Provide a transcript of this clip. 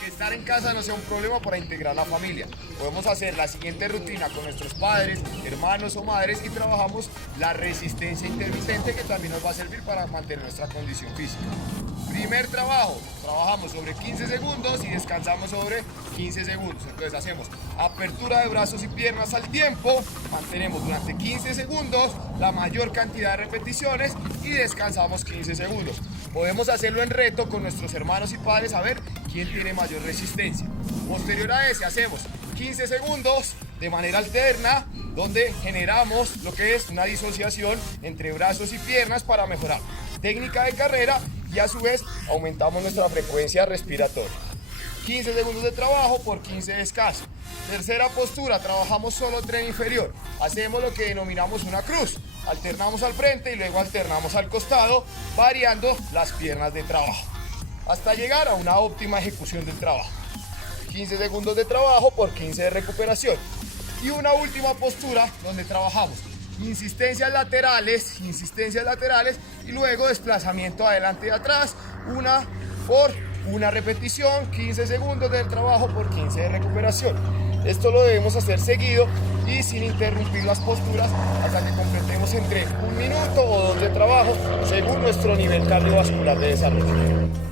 que estar en casa no sea un problema para integrar la familia. Podemos hacer la siguiente rutina con nuestros padres, hermanos o madres y trabajamos la resistencia intermitente que también nos va a servir para mantener nuestra condición física. Primer trabajo, trabajamos sobre 15 segundos y descansamos sobre 15 segundos. Entonces hacemos apertura de brazos y piernas al tiempo, mantenemos durante 15 segundos la mayor cantidad de repeticiones y descansamos 15 segundos. Podemos hacerlo en reto con nuestros hermanos y padres a ver quién tiene mayor resistencia. Posterior a ese hacemos 15 segundos de manera alterna donde generamos lo que es una disociación entre brazos y piernas para mejorar técnica de carrera y a su vez aumentamos nuestra frecuencia respiratoria. 15 segundos de trabajo por 15 de descanso. Tercera postura, trabajamos solo tren inferior. Hacemos lo que denominamos una cruz. Alternamos al frente y luego alternamos al costado, variando las piernas de trabajo, hasta llegar a una óptima ejecución del trabajo. 15 segundos de trabajo por 15 de recuperación. Y una última postura donde trabajamos insistencias laterales y luego desplazamiento adelante y atrás, una por una repetición, 15 segundos del trabajo por 15 de recuperación. Esto lo debemos hacer seguido y sin interrumpir las posturas hasta que completemos entre 1 minuto o 2 de trabajo según nuestro nivel cardiovascular de desarrollo.